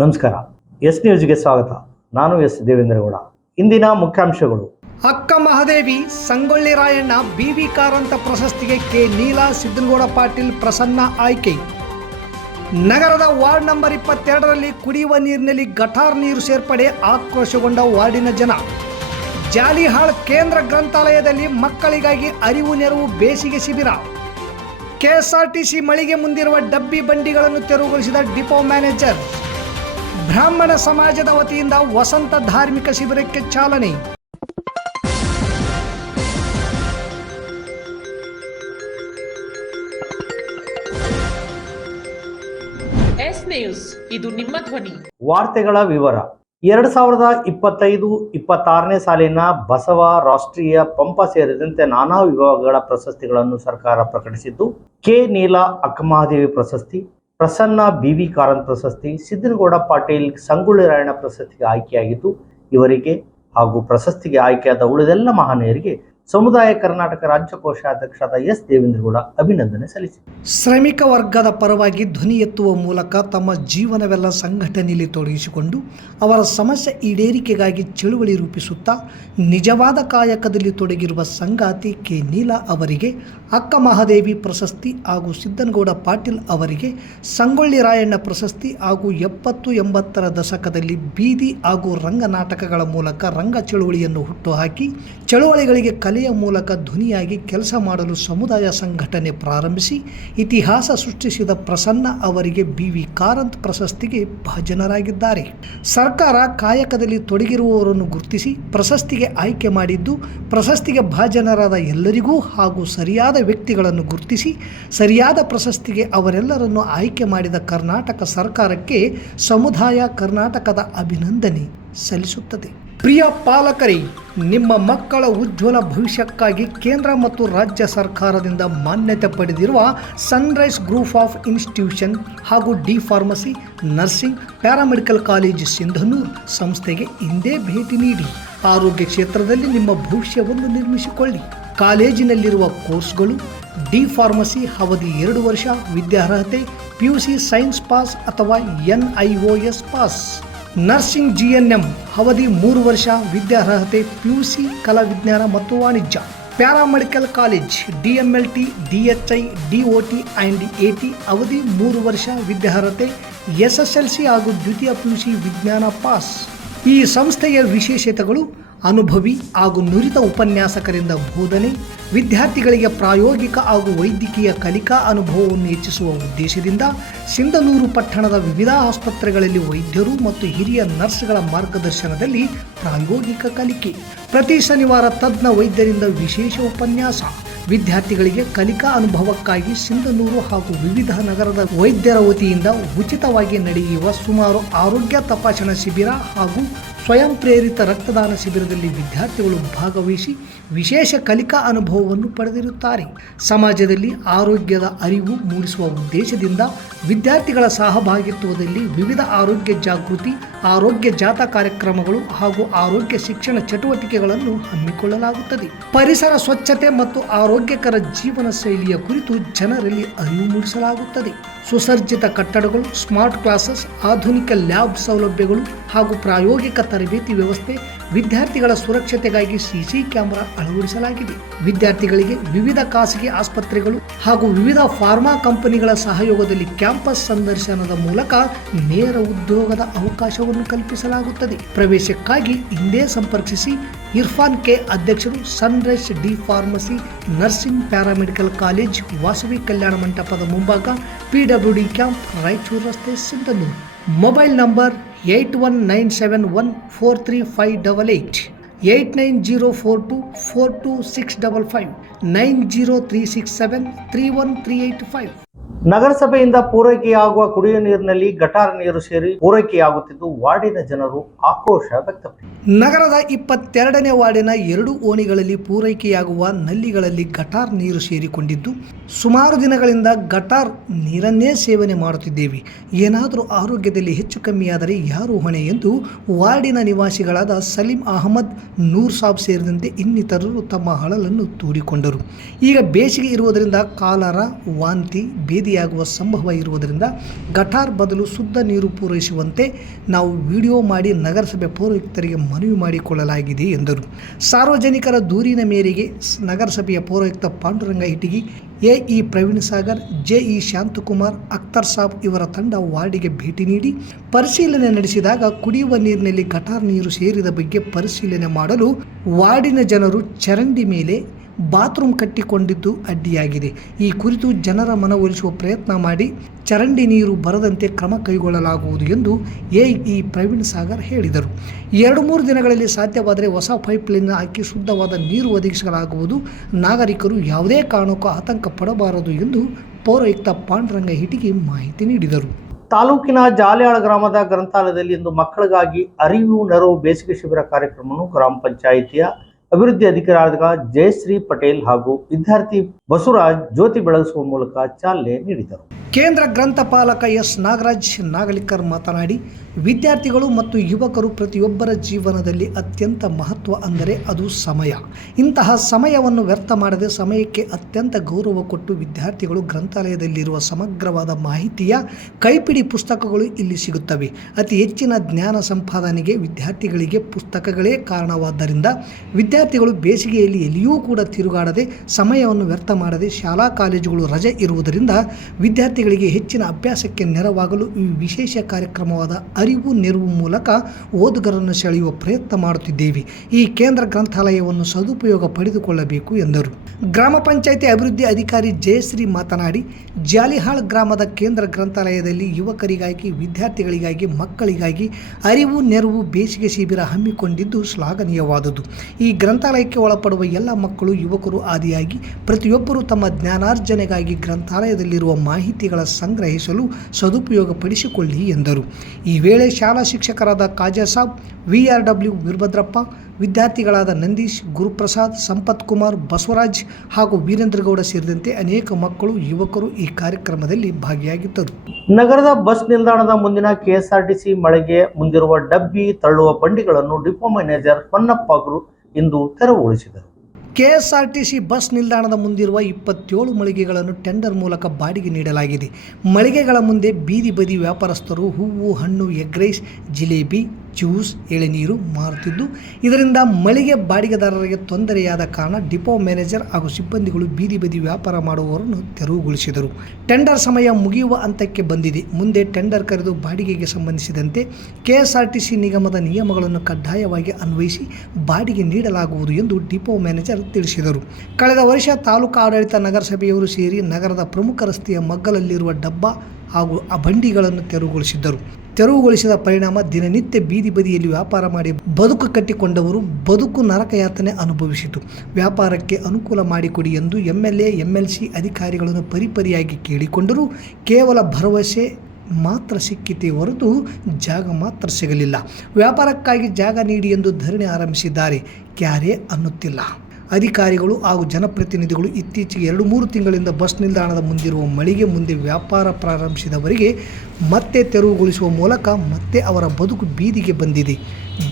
ನಮಸ್ಕಾರ. ಎಸ್ ನ್ಯೂಸ್ಗೆ ಸ್ವಾಗತ. ನಾನು ಎಸ್ ದೇವೇಂದ್ರಗೌಡ. ಇಂದಿನ ಮುಖ್ಯಾಂಶಗಳು. ಅಕ್ಕ ಮಹಾದೇವಿ, ಸಂಗೊಳ್ಳಿ ರಾಯಣ್ಣ, ಬಿ.ವಿ. ಕಾರಂತ ಪ್ರಶಸ್ತಿಗೆ ಕೆ. ನೀಲಾ, ಸಿದ್ದನಗೌಡ ಪಾಟೀಲ್, ಪ್ರಸನ್ನ ಆಯ್ಕೆ. ನಗರದ ವಾರ್ಡ್ ನಂಬರ್ 22ರಲ್ಲಿ ಕುಡಿಯುವ ನೀರಿನಲ್ಲಿ ಗಟಾರ್ ನೀರು ಸೇರ್ಪಡೆ, ಆಕ್ರೋಶಗೊಂಡ ವಾರ್ಡಿನ ಜನ. ಜಾಲಿಹಾಳ್ ಕೇಂದ್ರ ಗ್ರಂಥಾಲಯದಲ್ಲಿ ಮಕ್ಕಳಿಗಾಗಿ ಅರಿವು ನೆರವು ಬೇಸಿಗೆ ಶಿಬಿರ. ಕೆಎಸ್ಆರ್ಟಿಸಿ ಮಳಿಗೆ ಮುಂದಿರುವ ಡಬ್ಬಿ ಬಂಡಿಗಳನ್ನು ತೆರವುಗೊಳಿಸಿದ ಡಿಪೋ ಮ್ಯಾನೇಜರ್. ಬ್ರಾಹ್ಮಣ ಸಮಾಜದ ವತಿಯಿಂದ ವಸಂತ ಧಾರ್ಮಿಕ ಶಿಬಿರಕ್ಕೆ ಚಾಲನೆ. ಎಸ್ ನ್ಯೂಸ್, ಇದು ನಿಮ್ಮ ಧ್ವನಿ. ವಾರ್ತೆಗಳ ವಿವರ. 2025-26ನೇ ಸಾಲಿನ ಬಸವ, ರಾಷ್ಟ್ರೀಯ, ಪಂಪ ಸೇರಿದಂತೆ ನಾನಾ ವಿಭಾಗಗಳ ಪ್ರಶಸ್ತಿಗಳನ್ನು ಸರ್ಕಾರ ಪ್ರಕಟಿಸಿದ್ದು, ಕೆ. ನೀಲಾ ಅಕ್ಕಮಹಾದೇವಿ ಪ್ರಶಸ್ತಿ, ಪ್ರಸನ್ನ ಬಿ.ವಿ. ಕಾರಂತ್ ಪ್ರಶಸ್ತಿ, ಸಿದ್ದನಗೌಡ ಪಾಟೀಲ್ ಸಂಗೊಳ್ಳಿ ರಾಯಣ್ಣ ಪ್ರಶಸ್ತಿಗೆ ಆಯ್ಕೆಯಾಗಿದ್ದು, ಇವರಿಗೆ ಹಾಗೂ ಪ್ರಶಸ್ತಿಗೆ ಆಯ್ಕೆಯಾದ ಉಳಿದೆಲ್ಲ ಮಹನೀಯರಿಗೆ ಸಮುದಾಯ ಕರ್ನಾಟಕ ರಾಜ್ಯ ಕೋಶಾಧ್ಯಕ್ಷರಾದ ಎಸ್ ದೇವೇಂದ್ರಗೌಡ ಅಭಿನಂದನೆ ಸಲ್ಲಿಸಿದರು. ಶ್ರಮಿಕ ವರ್ಗದ ಪರವಾಗಿ ಧ್ವನಿ ಎತ್ತುವ ಮೂಲಕ ತಮ್ಮ ಜೀವನವೆಲ್ಲ ಸಂಘಟನೆಯಲ್ಲಿ ತೊಡಗಿಸಿಕೊಂಡು ಅವರ ಸಮಸ್ಯೆ ಈಡೇರಿಕೆಗಾಗಿ ಚಳುವಳಿ ರೂಪಿಸುತ್ತಾ ನಿಜವಾದ ಕಾಯಕದಲ್ಲಿ ತೊಡಗಿರುವ ಸಂಗಾತಿ ಕೆ. ನೀಲಾ ಅವರಿಗೆ ಅಕ್ಕ ಮಹಾದೇವಿ ಪ್ರಶಸ್ತಿ ಹಾಗೂ ಸಿದ್ದನಗೌಡ ಪಾಟೀಲ್ ಅವರಿಗೆ ಸಂಗೊಳ್ಳಿ ರಾಯಣ್ಣ ಪ್ರಶಸ್ತಿ ಹಾಗೂ 70-80ರ ದಶಕದಲ್ಲಿ ಬೀದಿ ಹಾಗೂ ರಂಗ ನಾಟಕಗಳ ಮೂಲಕ ರಂಗ ಚಳುವಳಿಯನ್ನು ಹುಟ್ಟುಹಾಕಿ ಚಳುವಳಿಗಳಿಗೆ ಕಲೆಯ ಮೂಲಕ ಧ್ವನಿಯಾಗಿ ಕೆಲಸ ಮಾಡಲು ಸಮುದಾಯ ಸಂಘಟನೆ ಪ್ರಾರಂಭಿಸಿ ಇತಿಹಾಸ ಸೃಷ್ಟಿಸಿದ ಪ್ರಸನ್ನ ಅವರಿಗೆ ಬಿ.ವಿ. ಕಾರಂತ್ ಪ್ರಶಸ್ತಿಗೆ ಭಾಜನರಾಗಿದ್ದಾರೆ. ಸರ್ಕಾರ ಕಾಯಕದಲ್ಲಿ ತೊಡಗಿರುವವರನ್ನು ಗುರುತಿಸಿ ಪ್ರಶಸ್ತಿಗೆ ಆಯ್ಕೆ ಮಾಡಿದ್ದು, ಪ್ರಶಸ್ತಿಗೆ ಭಾಜನರಾದ ಎಲ್ಲರಿಗೂ ಹಾಗೂ ಸರಿಯಾದ ವ್ಯಕ್ತಿಗಳನ್ನು ಗುರುತಿಸಿ ಸರಿಯಾದ ಪ್ರಶಸ್ತಿಗೆ ಅವರೆಲ್ಲರನ್ನು ಆಯ್ಕೆ ಮಾಡಿದ ಕರ್ನಾಟಕ ಸರ್ಕಾರಕ್ಕೆ ಸಮುದಾಯ ಕರ್ನಾಟಕದ ಅಭಿನಂದನೆ ಸಲ್ಲಿಸುತ್ತದೆ. ಪ್ರಿಯ ಪಾಲಕರೇ, ನಿಮ್ಮ ಮಕ್ಕಳ ಉಜ್ವಲ ಭವಿಷ್ಯಕ್ಕಾಗಿ ಕೇಂದ್ರ ಮತ್ತು ರಾಜ್ಯ ಸರ್ಕಾರದಿಂದ ಮಾನ್ಯತೆ ಪಡೆದಿರುವ ಸನ್ರೈಸ್ ಗ್ರೂಪ್ ಆಫ್ ಇನ್ಸ್ಟಿಟ್ಯೂಷನ್ ಹಾಗೂ D pharmacy, nursing, paramedical college Sindhanur ಸಂಸ್ಥೆಗೆ ಇಂದೇ ಭೇಟಿ ನೀಡಿ ಆರೋಗ್ಯ ಕ್ಷೇತ್ರದಲ್ಲಿ ನಿಮ್ಮ ಭವಿಷ್ಯವನ್ನು ನಿರ್ಮಿಸಿಕೊಳ್ಳಿ. ಕಾಲೇಜಿನಲ್ಲಿರುವ ಕೋರ್ಸ್ಗಳು: ಡಿ ಫಾರ್ಮಸಿ ಅವಧಿ 2 ವರ್ಷ, ವಿದ್ಯಾರ್ಹತೆ PUC ಸೈನ್ಸ್ ಪಾಸ್ ಅಥವಾ NIOS ಪಾಸ್. ನರ್ಸಿಂಗ್ GNM ಅವಧಿ 3 ವರ್ಷ, ವಿದ್ಯಾರ್ಹತೆ PUC ಕಲಾ ವಿಜ್ಞಾನ ಮತ್ತು ವಾಣಿಜ್ಯ. Paramedical college DMLT, DHI, DOT and AT ಅವಧಿ 3 ವರ್ಷ, ವಿದ್ಯಾರ್ಹತೆ SSLC ಹಾಗೂ ದ್ವಿತೀಯ PUC ವಿಜ್ಞಾನ ಪಾಸ್. ಈ ಸಂಸ್ಥೆಯ ವಿಶೇಷತೆಗಳು: ಅನುಭವಿ ಹಾಗೂ ನುರಿತ ಉಪನ್ಯಾಸಕರಿಂದ ಬೋಧನೆ, ವಿದ್ಯಾರ್ಥಿಗಳಿಗೆ ಪ್ರಾಯೋಗಿಕ ಹಾಗೂ ವೈದ್ಯಕೀಯ ಕಲಿಕಾ ಅನುಭವವನ್ನು ಹೆಚ್ಚಿಸುವ ಉದ್ದೇಶದಿಂದ ಸಿಂಧನೂರು ಪಟ್ಟಣದ ವಿವಿಧ ಆಸ್ಪತ್ರೆಗಳಲ್ಲಿ ವೈದ್ಯರು ಮತ್ತು ಹಿರಿಯ ನರ್ಸ್ಗಳ ಮಾರ್ಗದರ್ಶನದಲ್ಲಿ ಪ್ರಾಯೋಗಿಕ ಕಲಿಕೆ. ಪ್ರತಿ ಶನಿವಾರ ತಜ್ಞ ವೈದ್ಯರಿಂದ ವಿಶೇಷ ಉಪನ್ಯಾಸ. ವಿದ್ಯಾರ್ಥಿಗಳಿಗೆ ಕಲಿಕಾ ಅನುಭವಕ್ಕಾಗಿ ಸಿಂಧನೂರು ಹಾಗೂ ವಿವಿಧ ನಗರದ ವೈದ್ಯರ ವತಿಯಿಂದ ಉಚಿತವಾಗಿ ನಡೆಯುವ ಸುಮಾರು ಆರೋಗ್ಯ ತಪಾಸಣಾ ಶಿಬಿರ ಹಾಗೂ ಸ್ವಯಂ ಪ್ರೇರಿತ ರಕ್ತದಾನ ಶಿಬಿರದಲ್ಲಿ ವಿದ್ಯಾರ್ಥಿಗಳು ಭಾಗವಹಿಸಿ ವಿಶೇಷ ಕಲಿಕಾ ಅನುಭವವನ್ನು ಪಡೆದಿರುತ್ತಾರೆ. ಸಮಾಜದಲ್ಲಿ ಆರೋಗ್ಯದ ಅರಿವು ಮೂಡಿಸುವ ಉದ್ದೇಶದಿಂದ ವಿದ್ಯಾರ್ಥಿಗಳ ಸಹಭಾಗಿತ್ವದಲ್ಲಿ ವಿವಿಧ ಆರೋಗ್ಯ ಜಾಗೃತಿ, ಆರೋಗ್ಯ ಜಾಥಾ ಕಾರ್ಯಕ್ರಮಗಳು ಹಾಗೂ ಆರೋಗ್ಯ ಶಿಕ್ಷಣ ಚಟುವಟಿಕೆಗಳನ್ನು ಹಮ್ಮಿಕೊಳ್ಳಲಾಗುತ್ತದೆ. ಪರಿಸರ ಸ್ವಚ್ಛತೆ ಮತ್ತು ಆರೋಗ್ಯಕರ ಜೀವನ ಶೈಲಿಯ ಕುರಿತು ಜನರಲ್ಲಿ ಅರಿವು ಮೂಡಿಸಲಾಗುತ್ತದೆ. ಸುಸಜ್ಜಿತ ಕಟ್ಟಡಗಳು, ಸ್ಮಾರ್ಟ್ ಕ್ಲಾಸಸ್, ಆಧುನಿಕ ಲ್ಯಾಬ್ ಸೌಲಭ್ಯಗಳು ಹಾಗೂ ಪ್ರಾಯೋಗಿಕ ತರಬೇತಿ ವ್ಯವಸ್ಥೆ. ವಿದ್ಯಾರ್ಥಿಗಳ ಸುರಕ್ಷತೆಗಾಗಿ CC ಕ್ಯಾಮೆರಾ ಅಳವಡಿಸಲಾಗಿದೆ. ವಿದ್ಯಾರ್ಥಿಗಳಿಗೆ ವಿವಿಧ ಖಾಸಗಿ ಆಸ್ಪತ್ರೆಗಳು ಹಾಗೂ ವಿವಿಧ ಫಾರ್ಮಾ ಕಂಪನಿಗಳ ಸಹಯೋಗದಲ್ಲಿ ಕ್ಯಾಂಪಸ್ ಸಂದರ್ಶನದ ಮೂಲಕ ನೇರ ಉದ್ಯೋಗದ ಅವಕಾಶವನ್ನು ಕಲ್ಪಿಸಲಾಗುತ್ತದೆ. ಪ್ರವೇಶಕ್ಕಾಗಿ ಹಿಂದೆ ಸಂಪರ್ಕಿಸಿ. ಇರ್ಫಾನ್ ಕೆ, ಅಧ್ಯಕ್ಷರು, sunrise D pharmacy, nursing, paramedical college, Vasavi ಕಲ್ಯಾಣ ಮಂಟಪದ ಮುಂಭಾಗ, PWD ಕ್ಯಾಂಪ್, ರಾಯಚೂರು ರಸ್ತೆ, ಸಿಂಧನೂರು. Mobile number 8197143588, 8904242655, 9036731385. ನಗರಸಭೆಯಿಂದ ಪೂರೈಕೆಯಾಗುವ ಕುಡಿಯುವ ನೀರಿನಲ್ಲಿ ಗಟಾರ ನೀರು ಸೇರಿ ಪೂರೈಕೆಯಾಗುತ್ತಿದ್ದು, ವಾರ್ಡಿನ ಜನರು ಆಕ್ರೋಶ ವ್ಯಕ್ತಪಡಿಸಿದರು. ನಗರದ 22ನೇ ವಾರ್ಡಿನ 2 ಓಣಿಗಳಲ್ಲಿ ಪೂರೈಕೆಯಾಗುವ ನಲ್ಲಿಗಳಲ್ಲಿ ಗಟಾರ್ ನೀರು ಸೇರಿಕೊಂಡಿದ್ದು ಸುಮಾರು ದಿನಗಳಿಂದ ಗಟಾರ್ ನೀರನ್ನೇ ಸೇವನೆ ಮಾಡುತ್ತಿದ್ದೇವೆ. ಏನಾದರೂ ಆರೋಗ್ಯದಲ್ಲಿ ಹೆಚ್ಚು ಕಮ್ಮಿಯಾದರೆ ಯಾರು ಹೊಣೆ ಎಂದು ವಾರ್ಡಿನ ನಿವಾಸಿಗಳಾದ ಸಲೀಂ ಅಹಮದ್, ನೂರ್ ಸಾಬ್ ಸೇರಿದಂತೆ ಇನ್ನಿತರರು ತಮ್ಮ ಅಳಲನ್ನು ತೋಡಿಕೊಂಡರು. ಈಗ ಬೇಸಿಗೆ ಇರುವುದರಿಂದ ಕಾಲರ, ವಾಂತಿ, ಭೇದಿಯಾಗುವ ಸಂಭವ ಇರುವುದರಿಂದ ಗಟಾರ್ ಬದಲು ಶುದ್ಧ ನೀರು ಪೂರೈಸುವಂತೆ ನಾವು ವಿಡಿಯೋ ಮಾಡಿ ನಗರಸಭೆ ಪೌರಾಯುಕ್ತರಿಗೆ ಮನವಿ ಮಾಡಿಕೊಳ್ಳಲಾಗಿದೆ ಎಂದರು. ಸಾರ್ವಜನಿಕರ ದೂರಿನ ಮೇರೆಗೆ ನಗರಸಭೆಯ ಪೌರಾಯುಕ್ತ ಪಾಂಡುರಂಗ ಇಟಗಿ, ಎಇ ಪ್ರವೀಣ್ ಸಾಗರ್, ಜೆಇ ಶಾಂತಕುಮಾರ್, ಅಖ್ತರ್ ಸಾಬ್ ಇವರ ತಂಡ ವಾರ್ಡಿಗೆ ಭೇಟಿ ನೀಡಿ ಪರಿಶೀಲನೆ ನಡೆಸಿದಾಗ ಕುಡಿಯುವ ನೀರಿನಲ್ಲಿ ಗಟಾರ್ ನೀರು ಸೇರಿದ ಬಗ್ಗೆ ಪರಿಶೀಲನೆ ಮಾಡಲು ವಾರ್ಡಿನ ಜನರು ಚರಂಡಿ ಮೇಲೆ ಬಾತ್ರೂಮ್ ಕಟ್ಟಿಕೊಂಡಿದ್ದು ಅಡ್ಡಿಯಾಗಿದೆ. ಈ ಕುರಿತು ಜನರ ಮನವೊಲಿಸುವ ಪ್ರಯತ್ನ ಮಾಡಿ ಚರಂಡಿ ನೀರು ಬರದಂತೆ ಕ್ರಮ ಕೈಗೊಳ್ಳಲಾಗುವುದು ಎಂದು ಎಇ ಪ್ರವೀಣ್ ಸಾಗರ್ ಹೇಳಿದರು. 2-3 ದಿನಗಳಲ್ಲಿ ಸಾಧ್ಯವಾದರೆ ಹೊಸ ಪೈಪ್ಲೈನ್ ಹಾಕಿ ಶುದ್ಧವಾದ ನೀರು ಒದಗಿಸಲಾಗುವುದು. ನಾಗರಿಕರು ಯಾವುದೇ ಕಾರಣಕ್ಕೂ ಆತಂಕ ಪಡಬಾರದು ಎಂದು ಪೌರಾಯುಕ್ತ ಪಾಂಡುರಂಗ ಹಿಟಿಗಿ ಮಾಹಿತಿ ನೀಡಿದರು. ತಾಲೂಕಿನ ಜಾಲಿಯಾಳ ಗ್ರಾಮದ ಗ್ರಂಥಾಲಯದಲ್ಲಿ ಇಂದು ಮಕ್ಕಳಿಗಾಗಿ ಅರಿವು ನೆರವು ಬೇಸಿಗೆ ಶಿಬಿರ ಕಾರ್ಯಕ್ರಮವನ್ನು ಗ್ರಾಮ ಪಂಚಾಯಿತಿಯ ಅಭಿವೃದ್ಧಿ ಅಧಿಕಾರಿಯಾದ ಜಯಶ್ರೀ ಪಟೇಲ್ ಹಾಗೂ ವಿದ್ಯಾರ್ಥಿ ಬಸವರಾಜ್ ಜ್ಯೋತಿ ಬೆಳಗಿಸುವ ಮೂಲಕ ಚಾಲನೆ ನೀಡಿದರು. ಕೇಂದ್ರ ಗ್ರಂಥಪಾಲಕ ಎಸ್ ನಾಗರಾಜ್ ನಾಗಲಿಕರ್ ಮಾತನಾಡಿ, ವಿದ್ಯಾರ್ಥಿಗಳು ಮತ್ತು ಯುವಕರು ಪ್ರತಿಯೊಬ್ಬರ ಜೀವನದಲ್ಲಿ ಅತ್ಯಂತ ಮಹತ್ವ ಅಂದರೆ ಅದು ಸಮಯ. ಇಂತಹ ಸಮಯವನ್ನು ವ್ಯರ್ಥ ಮಾಡದೆ ಸಮಯಕ್ಕೆ ಅತ್ಯಂತ ಗೌರವ ಕೊಟ್ಟು ವಿದ್ಯಾರ್ಥಿಗಳು ಗ್ರಂಥಾಲಯದಲ್ಲಿರುವ ಸಮಗ್ರವಾದ ಮಾಹಿತಿಯ ಕೈಪಿಡಿ ಪುಸ್ತಕಗಳು ಇಲ್ಲಿ ಸಿಗುತ್ತವೆ. ಅತಿ ಹೆಚ್ಚಿನ ಜ್ಞಾನ ಸಂಪಾದನೆಗೆ ವಿದ್ಯಾರ್ಥಿಗಳಿಗೆ ಪುಸ್ತಕಗಳೇ ಕಾರಣವಾದ್ದರಿಂದ ವಿದ್ಯಾರ್ಥಿಗಳು ಬೇಸಿಗೆಯಲ್ಲಿ ಎಲ್ಲಿಯೂ ಕೂಡ ತಿರುಗಾಡದೆ ಸಮಯವನ್ನು ವ್ಯರ್ಥ ಮಾಡದೆ ಶಾಲಾ ಕಾಲೇಜುಗಳು ರಜೆ ಇರುವುದರಿಂದ ವಿದ್ಯಾರ್ಥಿಗಳಿಗೆ ಹೆಚ್ಚಿನ ಅಭ್ಯಾಸಕ್ಕೆ ನೆರವಾಗಲು ಈ ವಿಶೇಷ ಕಾರ್ಯಕ್ರಮವಾದ ಅರಿವು ನೆರವು ಮೂಲಕ ಓದುಗರನ್ನು ಸೆಳೆಯುವ ಪ್ರಯತ್ನ ಮಾಡುತ್ತಿದ್ದೇವೆ. ಈ ಕೇಂದ್ರ ಗ್ರಂಥಾಲಯವನ್ನು ಸದುಪಯೋಗ ಪಡೆದುಕೊಳ್ಳಬೇಕು ಎಂದರು. ಗ್ರಾಮ ಪಂಚಾಯಿತಿ ಅಭಿವೃದ್ಧಿ ಅಧಿಕಾರಿ ಜಯಶ್ರೀ ಮಾತನಾಡಿ, ಜಾಲಿಹಾಳ್ ಗ್ರಾಮದ ಕೇಂದ್ರ ಗ್ರಂಥಾಲಯದಲ್ಲಿ ಯುವಕರಿಗಾಗಿ, ವಿದ್ಯಾರ್ಥಿಗಳಿಗಾಗಿ, ಮಕ್ಕಳಿಗಾಗಿ ಅರಿವು ನೆರವು ಬೇಸಿಗೆ ಶಿಬಿರ ಹಮ್ಮಿಕೊಂಡಿದ್ದು ಶ್ಲಾಘನೀಯವಾದುದು. ಈ ಗ್ರಂಥಾಲಯಕ್ಕೆ ಒಳಪಡುವ ಎಲ್ಲ ಮಕ್ಕಳು, ಯುವಕರು ಆದಿಯಾಗಿ ಪ್ರತಿಯೊಬ್ಬರೂ ತಮ್ಮ ಜ್ಞಾನಾರ್ಜನೆಗಾಗಿ ಗ್ರಂಥಾಲಯದಲ್ಲಿರುವ ಮಾಹಿತಿಗಳ ಸಂಗ್ರಹಿಸಲು ಸದುಪಯೋಗ ಪಡಿಸಿಕೊಳ್ಳಿ ಎಂದರು. ಈ ವೇಳೆ ಶಾಲಾ ಶಿಕ್ಷಕರಾದ ಕಾಜಾ ಸಾಬ್, ವಿಆರ್ಡಬ್ಲ್ಯೂ ವೀರಭದ್ರಪ್ಪ, ವಿದ್ಯಾರ್ಥಿಗಳಾದ ನಂದೀಶ್, ಗುರುಪ್ರಸಾದ್, ಸಂಪತ್ ಕುಮಾರ್, ಬಸವರಾಜ್ ಹಾಗೂ ವೀರೇಂದ್ರಗೌಡ ಸೇರಿದಂತೆ ಅನೇಕ ಮಕ್ಕಳು, ಯುವಕರು ಈ ಕಾರ್ಯಕ್ರಮದಲ್ಲಿ ಭಾಗಿಯಾಗಿದ್ದರು. ನಗರದ ಬಸ್ ನಿಲ್ದಾಣದ ಮುಂದಿನ ಕೆಎಸ್ಆರ್ಟಿಸಿ ಮಳೆಗೆ ಮುಂದಿರುವ ಡಬ್ಬಿ ತಳ್ಳುವ ಬಂಡಿಗಳನ್ನು ಡಿಪೋ ಮ್ಯಾನೇಜರ್ ಹೊನ್ನಪ್ಪ ಅವರು ಇಂದು ತೆರವುಗೊಳಿಸಿದರು. ಕೆಎಸ್ಆರ್ಟಿಸಿ ಬಸ್ ನಿಲ್ದಾಣದ ಮುಂದಿರುವ 27 ಮಳಿಗೆಗಳನ್ನು ಟೆಂಡರ್ ಮೂಲಕ ಬಾಡಿಗೆ ನೀಡಲಾಗಿದೆ. ಮಳಿಗೆಗಳ ಮುಂದೆ ಬೀದಿ ಬದಿ ವ್ಯಾಪಾರಸ್ಥರು ಹೂವು, ಹಣ್ಣು, ಎಗ್ ರೈಸ್, ಜಿಲೇಬಿ, ಜ್ಯೂಸ್, ಎಳೆನೀರು ಮಾರುತ್ತಿದ್ದು ಇದರಿಂದ ಮಳಿಗೆ ಬಾಡಿಗೆದಾರರಿಗೆ ತೊಂದರೆಯಾದ ಕಾರಣ ಡಿಪೋ ಮ್ಯಾನೇಜರ್ ಹಾಗೂ ಸಿಬ್ಬಂದಿಗಳು ಬೀದಿ ಬದಿ ವ್ಯಾಪಾರ ಮಾಡುವವರನ್ನು ತೆರವುಗೊಳಿಸಿದರು. ಟೆಂಡರ್ ಸಮಯ ಮುಗಿಯುವ ಹಂತಕ್ಕೆ ಬಂದಿದೆ. ಮುಂದೆ ಟೆಂಡರ್ ಕರೆದು ಬಾಡಿಗೆಗೆ ಸಂಬಂಧಿಸಿದಂತೆ ಕೆಎಸ್ಆರ್ಟಿಸಿ ನಿಗಮದ ನಿಯಮಗಳನ್ನು ಕಡ್ಡಾಯವಾಗಿ ಅನ್ವಯಿಸಿ ಬಾಡಿಗೆ ನೀಡಲಾಗುವುದು ಎಂದು ಡಿಪೋ ಮ್ಯಾನೇಜರ್ ತಿಳಿಸಿದರು. ಕಳೆದ ವರ್ಷ ತಾಲೂಕು ಆಡಳಿತ, ನಗರಸಭೆಯವರು ಸೇರಿ ನಗರದ ಪ್ರಮುಖ ರಸ್ತೆಯ ಮಗ್ಗಲಲ್ಲಿರುವ ಡಬ್ಬ ಹಾಗೂ ಆ ಬಂಡಿಗಳನ್ನು ತೆರವುಗೊಳಿಸಿದ ಪರಿಣಾಮ ದಿನನಿತ್ಯ ಬೀದಿ ಬದಿಯಲ್ಲಿ ವ್ಯಾಪಾರ ಮಾಡಿ ಬದುಕು ಕಟ್ಟಿಕೊಂಡವರು ಬದುಕು ನರಕಯಾತನೆ ಅನುಭವಿಸಿತು. ವ್ಯಾಪಾರಕ್ಕೆ ಅನುಕೂಲ ಮಾಡಿಕೊಡಿ ಎಂದು ಎಂಎಲ್ಎ, ಎಂಎಲ್ಸಿ ಅಧಿಕಾರಿಗಳನ್ನು ಪರಿಪರಿಯಾಗಿ ಕೇಳಿಕೊಂಡರೂ ಕೇವಲ ಭರವಸೆ ಮಾತ್ರ ಸಿಕ್ಕಿತೇ ಹೊರತು ಜಾಗ ಮಾತ್ರ ಸಿಗಲಿಲ್ಲ. ವ್ಯಾಪಾರಕ್ಕಾಗಿ ಜಾಗ ನೀಡಿ ಎಂದು ಧರಣಿ ಆರಂಭಿಸಿದ್ದಾರೆ. ಕ್ಯಾರೆ ಅನ್ನುತ್ತಿಲ್ಲ. ಅಧಿಕಾರಿಗಳು ಹಾಗೂ ಜನಪ್ರತಿನಿಧಿಗಳು ಇತ್ತೀಚೆಗೆ 2-3 ತಿಂಗಳಿಂದ ಬಸ್ ನಿಲ್ದಾಣದ ಮುಂದಿರುವ ಮಳಿಗೆ ಮುಂದೆ ವ್ಯಾಪಾರ ಪ್ರಾರಂಭಿಸಿದವರಿಗೆ ಮತ್ತೆ ತೆರವುಗೊಳಿಸುವ ಮೂಲಕ ಮತ್ತೆ ಅವರ ಬದುಕು ಬೀದಿಗೆ ಬಂದಿದೆ.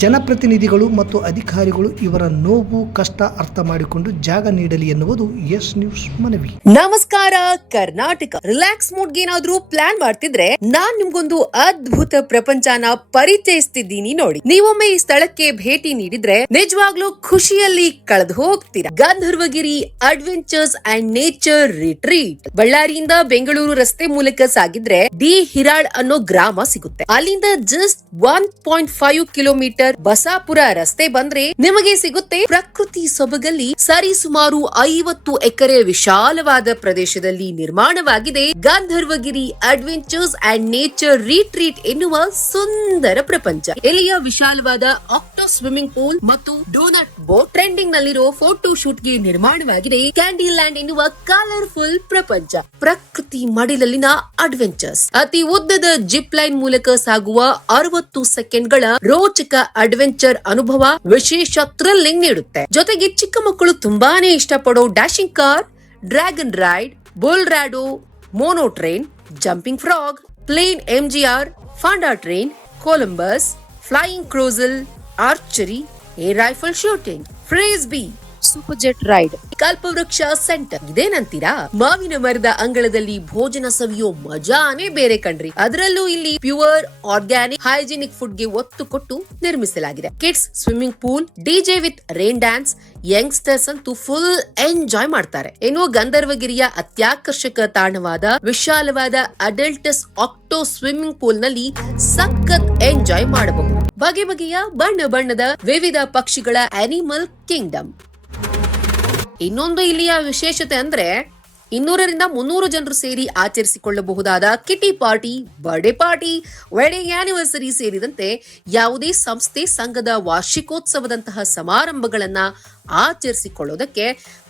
ಜನಪ್ರತಿನಿಧಿಗಳು ಮತ್ತು ಅಧಿಕಾರಿಗಳು ಇವರ ನೋವು, ಕಷ್ಟ ಅರ್ಥ ಮಾಡಿಕೊಂಡು ಜಾಗ ನೀಡಲಿ ಎನ್ನುವುದು ಎಸ್ ನ್ಯೂಸ್ ಮನವಿ. ನಮಸ್ಕಾರ ಕರ್ನಾಟಕ. ರಿಲ್ಯಾಕ್ಸ್ ಮೂಡ್ಗೆ ಏನಾದ್ರೂ ಪ್ಲಾನ್ ಮಾಡ್ತಿದ್ರೆ ನಾನ್ ನಿಮ್ಗೊಂದು ಅದ್ಭುತ ಪ್ರಪಂಚನ ಪರಿಚಯಿಸ್ತಿದ್ದೀನಿ ನೋಡಿ. ನೀವೊಮ್ಮೆ ಈ ಸ್ಥಳಕ್ಕೆ ಭೇಟಿ ನೀಡಿದ್ರೆ ನಿಜವಾಗ್ಲೂ ಖುಷಿಯಲ್ಲಿ ಕಳೆದು ಹೋಗ್ತೀರಾ. Gandharvagiri adventures and nature retreat. ಬಳ್ಳಾರಿಯಿಂದ ಬೆಂಗಳೂರು ರಸ್ತೆ ಮೂಲಕ ಸಾಗಿದ್ರೆ ಡಿ ಹಿರಾಳ್ ಅನ್ನೋ ಗ್ರಾಮ ಸಿಗುತ್ತೆ. ಅಲ್ಲಿಂದ ಜಸ್ಟ್ 1.5 ಕಿಲೋಮೀಟರ್ ಬಸಾಪುರ ರಸ್ತೆ ಬಂದ್ರೆ ನಿಮಗೆ ಸಿಗುತ್ತೆ ಪ್ರಕೃತಿ ಸೊಬಗಲ್ಲಿ ಸರಿಸುಮಾರು 50 ಎಕರೆ ವಿಶಾಲವಾದ ಪ್ರದೇಶದಲ್ಲಿ ನಿರ್ಮಾಣವಾಗಿದೆ Gandharvagiri adventures and nature retreat ಎನ್ನುವ ಸುಂದರ ಪ್ರಪಂಚ. ಇಲ್ಲಿಯ ವಿಶಾಲವಾದ ಆಕ್ಟೋ ಸ್ವಿಮ್ಮಿಂಗ್ ಪೂಲ್ ಮತ್ತು ಡೋನಟ್ ಬೋಟ್, ಟ್ರೆಂಡಿಂಗ್ ನಲ್ಲಿರೋ ಫೋಟೋ ಫೋಟೋ ಶೂಟ್ಗೆ ನಿರ್ಮಾಣವಾಗಿದೆ ಕ್ಯಾಂಡಿ ಲ್ಯಾಂಡ್ ಎನ್ನುವ ಕಲರ್ಫುಲ್ ಪ್ರಪಂಚ. ಪ್ರಕೃತಿ ಮಡಿಲಲ್ಲಿನ ಅಡ್ವೆಂಚರ್ಸ್, ಅತಿ ಉದ್ದದ ಜಿಪ್ ಲೈನ್ ಮೂಲಕ ಸಾಗುವ 60 ಸೆಕೆಂಡ್ಗಳ ರೋಚಕ ಅಡ್ವೆಂಚರ್ ಅನುಭವ ವಿಶೇಷ ಥ್ರಿಲ್ಲಿಂಗ್ ನೀಡುತ್ತೆ. ಜೊತೆಗೆ ಚಿಕ್ಕ ಮಕ್ಕಳು ತುಂಬಾನೇ ಇಷ್ಟಪಡೋ dashing car, dragon ride, bull ರ್ಯಾಡೋ, mono train, jumping frog, plane MGR, ಫಾಂಡಾ train, Columbus, flying carousel, archery, air rifle shooting, frisbee, super jet ride, Kalpavriksha centre. ಇದೇನಂತೀರಾ? ಮಾವಿನ ಮರದ ಅಂಗಳದಲ್ಲಿ ಭೋಜನ ಸವಿಯೋ ಮಜಾನೇ ಬೇರೆ ಕಣ್ರಿ. ಅದರಲ್ಲೂ ಇಲ್ಲಿ ಪ್ಯೂರ್ ಆರ್ಗ್ಯಾನಿಕ್ ಹೈಜಿನಿಕ್ ಫುಡ್ ಗೆ ಒತ್ತು ಕೊಟ್ಟು ನಿರ್ಮಿಸಲಾಗಿದೆ. Kids swimming pool, DJ with rain dance, youngsters ಅಂತೂ ಫುಲ್ ಎಂಜಾಯ್ ಮಾಡ್ತಾರೆ. ಇನ್ನು ಗಂಧರ್ವಗಿರಿಯ ಅತ್ಯಾಕರ್ಷಕ ತಾಣವಾದ ವಿಶಾಲವಾದ ಅಡಲ್ಟಸ್ ಆಕ್ಟೋ ಸ್ವಿಮ್ಮಿಂಗ್ ಪೂಲ್ ನಲ್ಲಿ ಸಖತ್ ಎಂಜಾಯ್ ಮಾಡಬಹುದು. ಬಗೆ ಬಗೆಯ ಬಣ್ಣ ಬಣ್ಣದ ವಿವಿಧ ಪಕ್ಷಿಗಳ ಅನಿಮಲ್ ಕಿಂಗ್ಡಮ್. ಇನ್ನೊಂದು ಇಲ್ಲಿಯ ವಿಶೇಷತೆ ಅಂದ್ರೆ 200ರಿಂದ 300 ಜನರು ಸೇರಿ ಆಚರಿಸಿಕೊಳ್ಳಬಹುದಾದ kitty party, birthday party, wedding anniversary ಸೇರಿದಂತೆ ಯಾವುದೇ ಸಂಸ್ಥೆ ಸಂಘದ ವಾರ್ಷಿಕೋತ್ಸವದಂತಹ ಸಮಾರಂಭಗಳನ್ನ ಆಚರಿಸಿಕೊಳ್ಳೋದಕ್ಕೆ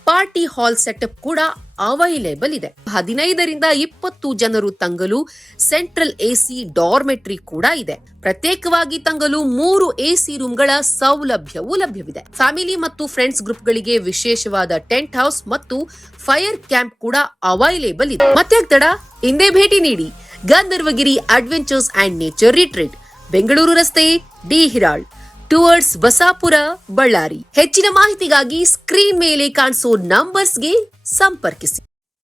ಪಾರ್ಟಿ ಹಾಲ್ ಸೆಟಪ್ ಕೂಡ ಅವೈಲೇಬಲ್ ಇದೆ. 15ರಿಂದ 20 ಜನರು ತಂಗಲು ಸೆಂಟ್ರಲ್ AC ಡಾರ್ಮೆಟ್ರಿ ಕೂಡ ಇದೆ. ಪ್ರತ್ಯೇಕವಾಗಿ ತಂಗಲು 3 AC ರೂಮ್ಗಳ ಸೌಲಭ್ಯವೂ ಲಭ್ಯವಿದೆ. ಫ್ಯಾಮಿಲಿ ಮತ್ತು ಫ್ರೆಂಡ್ಸ್ ಗ್ರೂಪ್ಗಳಿಗೆ ವಿಶೇಷವಾದ ಟೆಂಟ್ ಹೌಸ್ ಮತ್ತು ಫೈರ್ ಕ್ಯಾಂಪ್ ಕೂಡ ಅವೈಲೇಬಲ್ ಇದೆ. ಮತ್ತೆ ತಡ, ಹಿಂದೆ ಭೇಟಿ ನೀಡಿ Gandharvagiri adventures and nature retreat, Bengaluru ರಸ್ತೆ, ಡಿ ಹಿರಾಳ್, ಟುವರ್ಡ್ಸ್ ಬಸಾಪುರ, ಬಳ್ಳಾರಿ. ಹೆಚ್ಚಿನ ಮಾಹಿತಿಗಾಗಿ ಸ್ಕ್ರೀನ್ ಮೇಲೆ ಕಾಣಿಸೋ ನಂಬರ್ಸ್ಗೆ ಸಂಪರ್ಕಿಸಿ.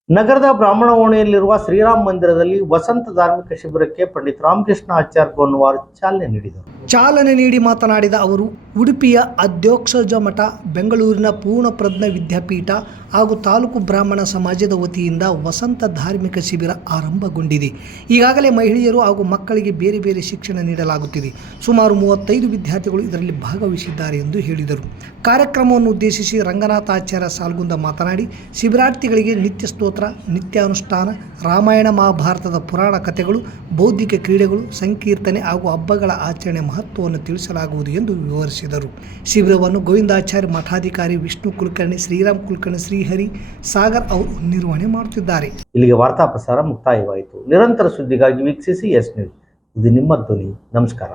ನಗರದ ಬ್ರಾಹ್ಮಣ ಓಣಿಯಲ್ಲಿರುವ ಶ್ರೀರಾಮ್ ಮಂದಿರದಲ್ಲಿ ವಸಂತ ಧಾರ್ಮಿಕ ಶಿಬಿರಕ್ಕೆ ಪಂಡಿತ್ ರಾಮಕೃಷ್ಣ ಆಚಾರ್ಯ ಗೋನ್ವಾರ್ ಚಾಲನೆ ನೀಡಿದರು. ಚಾಲನೆ ನೀಡಿ ಮಾತನಾಡಿದ ಅವರು, ಉಡುಪಿಯ ಅಧ್ಯಕ್ಷಜ ಮಠ, ಬೆಂಗಳೂರಿನ ಪೂರ್ಣಪ್ರಜ್ಞ ವಿದ್ಯಾಪೀಠ ಹಾಗೂ ತಾಲೂಕು ಬ್ರಾಹ್ಮಣ ಸಮಾಜದ ವತಿಯಿಂದ ವಸಂತ ಧಾರ್ಮಿಕ ಶಿಬಿರ ಆರಂಭಗೊಂಡಿದೆ. ಈಗಾಗಲೇ ಮಹಿಳೆಯರು ಹಾಗೂ ಮಕ್ಕಳಿಗೆ ಬೇರೆ ಬೇರೆ ಶಿಕ್ಷಣ ನೀಡಲಾಗುತ್ತಿದೆ. ಸುಮಾರು 35 ವಿದ್ಯಾರ್ಥಿಗಳು ಇದರಲ್ಲಿ ಭಾಗವಹಿಸಿದ್ದಾರೆ ಎಂದು ಹೇಳಿದರು. ಕಾರ್ಯಕ್ರಮವನ್ನು ಉದ್ದೇಶಿಸಿ ರಂಗನಾಥಾಚಾರ್ಯ ಸಾಲ್ಗುಂದ ಮಾತನಾಡಿ, ಶಿಬಿರಾರ್ಥಿಗಳಿಗೆ ನಿತ್ಯ ಸ್ತೋತ್ರ, ನಿತ್ಯಾನುಷ್ಠಾನ, ರಾಮಾಯಣ ಮಹಾಭಾರತದ ಪುರಾಣ ಕಥೆಗಳು, ಬೌದ್ಧಿಕ ಕ್ರೀಡೆಗಳು, ಸಂಕೀರ್ತನೆ ಹಾಗೂ ಹಬ್ಬಗಳ ಆಚರಣೆ ಮಹತ್ವವನ್ನು ತಿಳಿಸಲಾಗುವುದು ಎಂದು ವಿವರಿಸಿದರು. ಶಿಬಿರವನ್ನು ಗೋವಿಂದಾಚಾರ್ಯ ಮಠಾಧಿಕಾರಿ ವಿಷ್ಣು ಕುಲಕರ್ಣಿ, ಶ್ರೀರಾಮ್ ಕುಲಕರ್ಣಿ, ಶ್ರೀಹರಿ ಸಾಗರ್ ಅವರು ನಿರ್ವಹಣೆ ಮಾಡುತ್ತಿದ್ದಾರೆ. ಇಲ್ಲಿಗೆ ವಾರ್ತಾ ಪ್ರಸಾರ ಮುಕ್ತಾಯವಾಯಿತು. ನಿರಂತರ ಸುದ್ದಿಗಾಗಿ ವೀಕ್ಷಿಸಿ ಎಸ್ ನ್ಯೂಸ್. ಇದು ನಿಮ್ಮ ಧ್ವನಿ. ನಮಸ್ಕಾರ.